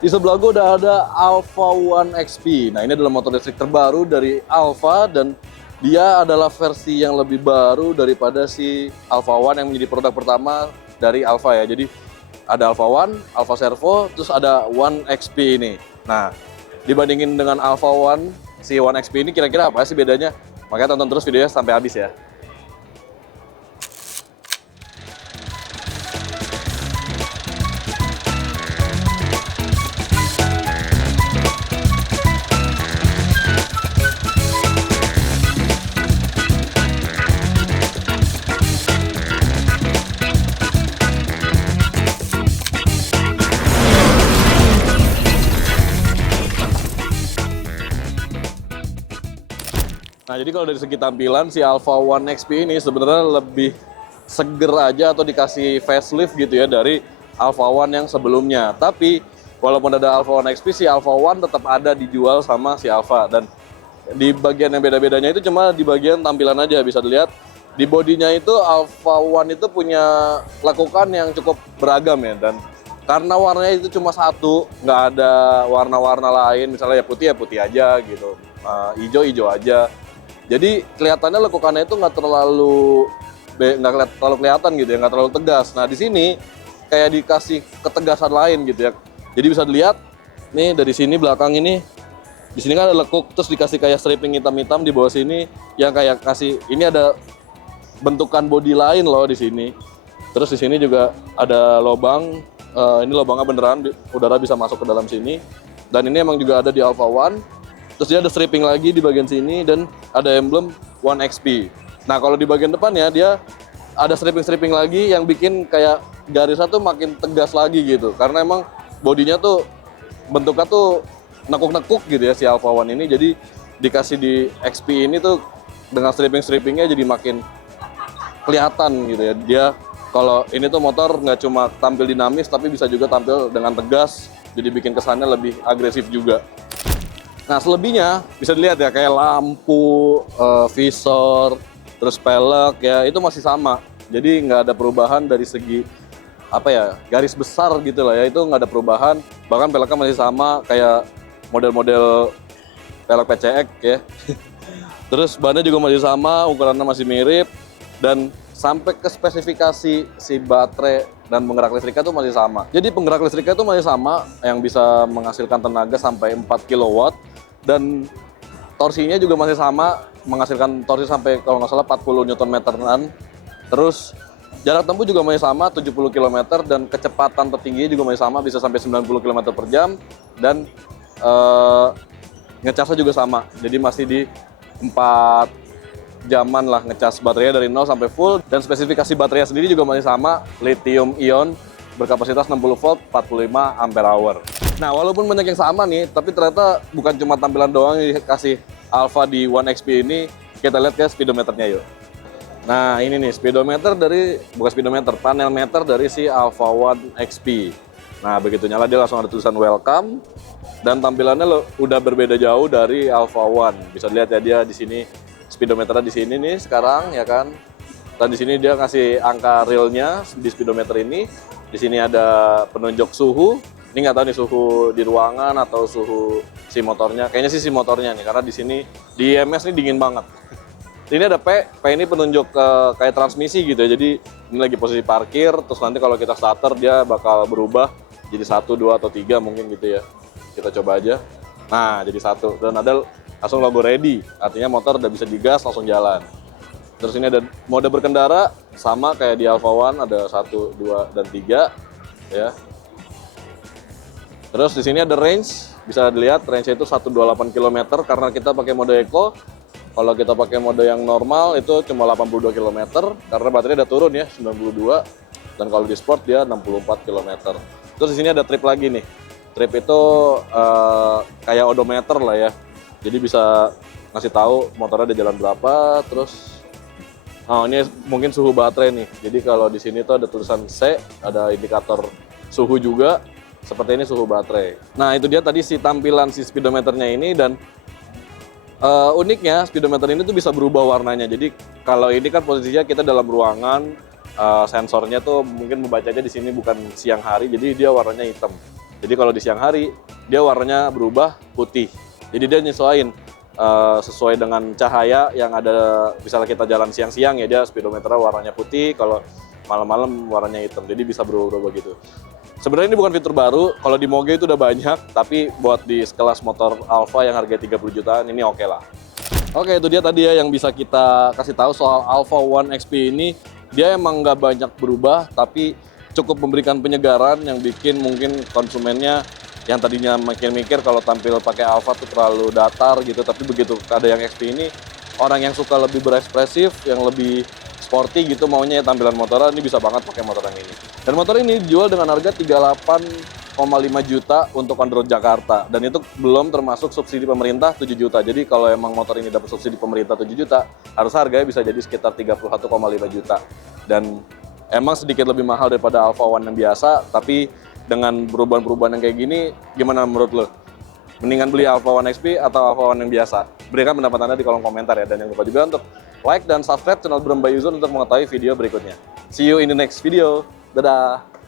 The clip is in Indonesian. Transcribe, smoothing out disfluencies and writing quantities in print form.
Di sebelah gue udah ada Alpha One XP. Nah, ini adalah motor listrik terbaru dari Alpha dan dia adalah versi yang lebih baru daripada si Alpha One yang menjadi produk pertama dari Alpha ya. Jadi ada Alpha One, Alpha Servo, terus ada One XP ini. Nah, dibandingin dengan Alpha One, si One XP ini kira-kira apa sih bedanya? Makanya tonton terus videonya sampai habis ya. Nah, jadi kalau dari segi tampilan si Alpha One XP ini sebenarnya lebih seger aja atau dikasih facelift gitu ya dari Alpha One yang sebelumnya. Tapi walaupun ada Alpha One XP, si Alpha One tetap ada dijual sama si Alpha, dan di bagian yang beda-bedanya itu cuma di bagian tampilan aja. Bisa dilihat di bodinya itu Alpha One itu punya lekukan yang cukup beragam ya, dan karena warnanya itu cuma satu, nggak ada warna-warna lain, misalnya ya putih aja gitu, hijau aja. Jadi kelihatannya lekukannya itu nggak terlalu kelihatan gitu ya, nggak terlalu tegas. Nah, di sini kayak dikasih ketegasan lain gitu ya. Jadi bisa dilihat nih dari sini belakang ini, di sini kan ada lekuk, terus dikasih kayak striping hitam-hitam di bawah sini yang kayak kasih ini ada bentukan bodi lain loh di sini. Terus di sini juga ada lubang, ini lubangnya beneran udara bisa masuk ke dalam sini. Dan ini emang juga ada di Alpha One. Terus dia ada stripping lagi di bagian sini dan ada emblem One XP. Nah, kalau di bagian depannya dia ada stripping lagi yang bikin kayak garisnya tuh makin tegas lagi gitu. Karena emang bodinya tuh bentuknya tuh nekuk-nekuk gitu ya si Alpha One ini. Jadi dikasih di XP ini tuh dengan strippingnya jadi makin kelihatan gitu ya. Dia kalau ini tuh motor nggak cuma tampil dinamis tapi bisa juga tampil dengan tegas. Jadi bikin kesannya lebih agresif juga. Nah, selebihnya bisa dilihat ya kayak lampu, visor, terus pelek ya itu masih sama. Jadi nggak ada perubahan dari segi apa ya, garis besar gitu lah ya, itu nggak ada perubahan. Bahkan peleknya masih sama kayak model-model pelek PCX ya. Terus bannya juga masih sama, ukurannya masih mirip, dan sampai ke spesifikasi si baterai dan penggerak listriknya itu masih sama. Jadi penggerak listriknya itu masih sama, yang bisa menghasilkan tenaga sampai 4 kW, dan torsinya juga masih sama, menghasilkan torsi sampai kalau nggak salah 40 Nm. Terus jarak tempuh juga masih sama 70 km, dan kecepatan tertinggi juga masih sama, bisa sampai 90 km per jam, dan ngecasnya juga sama. Jadi masih di 4 jaman lah ngecas baterainya dari 0 sampai full, dan spesifikasi baterainya sendiri juga masih sama, lithium ion berkapasitas 60 volt 45 ampere hour. Nah, walaupun banyak yang sama nih, tapi ternyata bukan cuma tampilan doang yang dikasih Alpha di One XP ini. Kita lihat ke speedometernya yuk. Nah, ini nih speedometer dari, bukan speedometer, panel meter dari si Alpha One XP. Nah, begitu nyala dia langsung ada tulisan welcome, dan tampilannya udah berbeda jauh dari Alpha One. Bisa dilihat ya dia di sini speedometernya di sini nih sekarang ya kan. Dan di sini dia kasih angka realnya di speedometer ini. Di sini ada penunjuk suhu. Ini nggak tahu nih suhu di ruangan atau suhu si motornya. Kayaknya sih si motornya nih, karena di sini di IMS ini dingin banget. Ini ada P ini penunjuk kayak transmisi gitu ya. Jadi ini lagi posisi parkir, terus nanti kalau kita starter dia bakal berubah jadi 1, 2, atau 3 mungkin gitu ya. Kita coba aja. Nah, jadi 1, dan ada langsung logo ready, artinya motor udah bisa digas langsung jalan. Terus ini ada mode berkendara, sama kayak di Alpha One, ada 1, 2, dan 3 ya. Terus di sini ada range, bisa dilihat range itu 128 km karena kita pakai mode eco. Kalau kita pakai mode yang normal itu cuma 82 km karena baterai udah turun ya 92, dan kalau di sport dia 64 km. Terus di sini ada trip lagi nih. Trip itu kayak odometer lah ya. Jadi bisa ngasih tahu motornya ada jalan berapa. Terus ini mungkin suhu baterai nih. Jadi kalau di sini tuh ada tulisan C, ada indikator suhu juga. Seperti ini suhu baterai. Nah, itu dia tadi si tampilan si speedometernya ini, dan uniknya speedometer ini tuh bisa berubah warnanya. Jadi kalau ini kan posisinya kita dalam ruangan, sensornya tuh mungkin membacanya di sini bukan siang hari, jadi dia warnanya hitam. Jadi kalau di siang hari dia warnanya berubah putih. Jadi dia nyesuaiin sesuai dengan cahaya yang ada. Misalnya kita jalan siang-siang ya dia speedometernya warnanya putih, kalau malam-malam warnanya hitam. Jadi bisa berubah-ubah gitu. Sebenarnya ini bukan fitur baru, kalau di Moge itu udah banyak, tapi buat di sekelas motor Alfa yang harga 30 jutaan ini oke lah. Oke, itu dia tadi ya yang bisa kita kasih tahu soal Alfa One XP ini. Dia emang nggak banyak berubah, tapi cukup memberikan penyegaran yang bikin mungkin konsumennya yang tadinya makin mikir kalau tampil pakai Alfa tuh terlalu datar gitu, tapi begitu ada yang XP ini, orang yang suka lebih berekspresif, yang lebih sporty gitu maunya ya tampilan motornya, ini bisa banget pakai motor yang ini. Dan motor ini dijual dengan harga 38,5 juta untuk on road Jakarta, dan itu belum termasuk subsidi pemerintah 7 juta. Jadi kalau emang motor ini dapat subsidi pemerintah 7 juta, harus harganya bisa jadi sekitar 31,5 juta. Dan emang sedikit lebih mahal daripada Alfa One yang biasa, tapi dengan perubahan-perubahan yang kayak gini, gimana menurut lo? Mendingan beli Alfa One XP atau Alfa One yang biasa? Berikan pendapat Anda di kolom komentar ya, dan jangan lupa juga untuk like dan subscribe channel Bram by Yuzon untuk mengetahui video berikutnya. See you in the next video. Dadah!